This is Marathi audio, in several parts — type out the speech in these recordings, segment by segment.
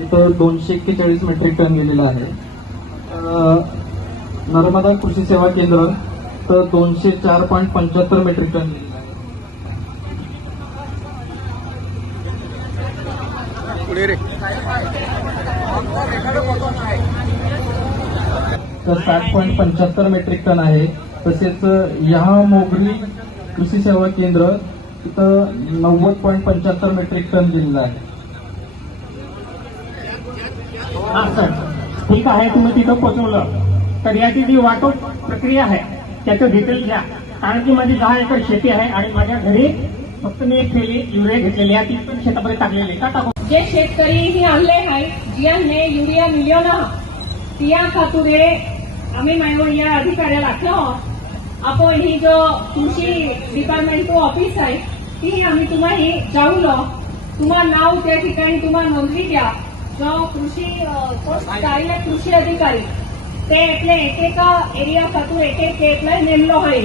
तिथं दोनशे एक्केचाळीस मेट्रिक टन गेलेलं आहे. नर्मदा कृषी सेवा केंद्र तर दोनशे चार पॉईंट पंच्याहत्तर मेट्रिक टन गेलेलं आहे. तर साठ पॉईंट पंच्याहत्तर मेट्रिक टन आहे. तसेच या मोगरी कृषी सेवा केंद्र तिथं नव्वद पॉईंट पंच्याहत्तर मेट्रिक टन गेलेलं आहे. हां सर. ठीक आहे तुम्ही तिथं पोचवलं. तर याची जी वाटप प्रक्रिया आहे त्याचं डिटेल घ्या. कारण की माझी दहा एकर शेती आहे आणि माझ्या घरी फक्त मी एक थैली युरिया घेतलेली आहे ती पण शेतामध्ये टाकलेली का टाकू? जे शेतकरी ही आणले आहे जियांनी युरिया मिळ्यो ना तिया खातुरे आम्ही मायो या अधिकाऱ्या लागलो आपण ही जो कृषी डिपार्टमेंट तो ऑफिस आहे ती आम्ही तुम्हाला जाऊलो तुम्हाला नाव त्या ठिकाणी तुम्हाला नोंदणी द्या. जो कृषी अं, पोस्ट કાર્ય कृषी अधिकारी તે એટલે એક એક એરિયા ખાતું એક એક એટલે नेमलो आहे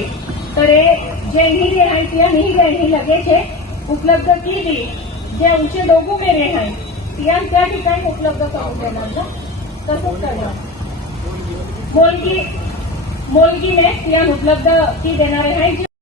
तर हे जे ही जे आहे त्या ही ही लगे છે उपलब्ध केली जे आमचे दोघू मेरे आहे त्या त्या ठिकाणी उपलब्ध करून देणार ना तसंच करणार मोलगी मोलगीने या उपलब्ध ती देणारे आहे जी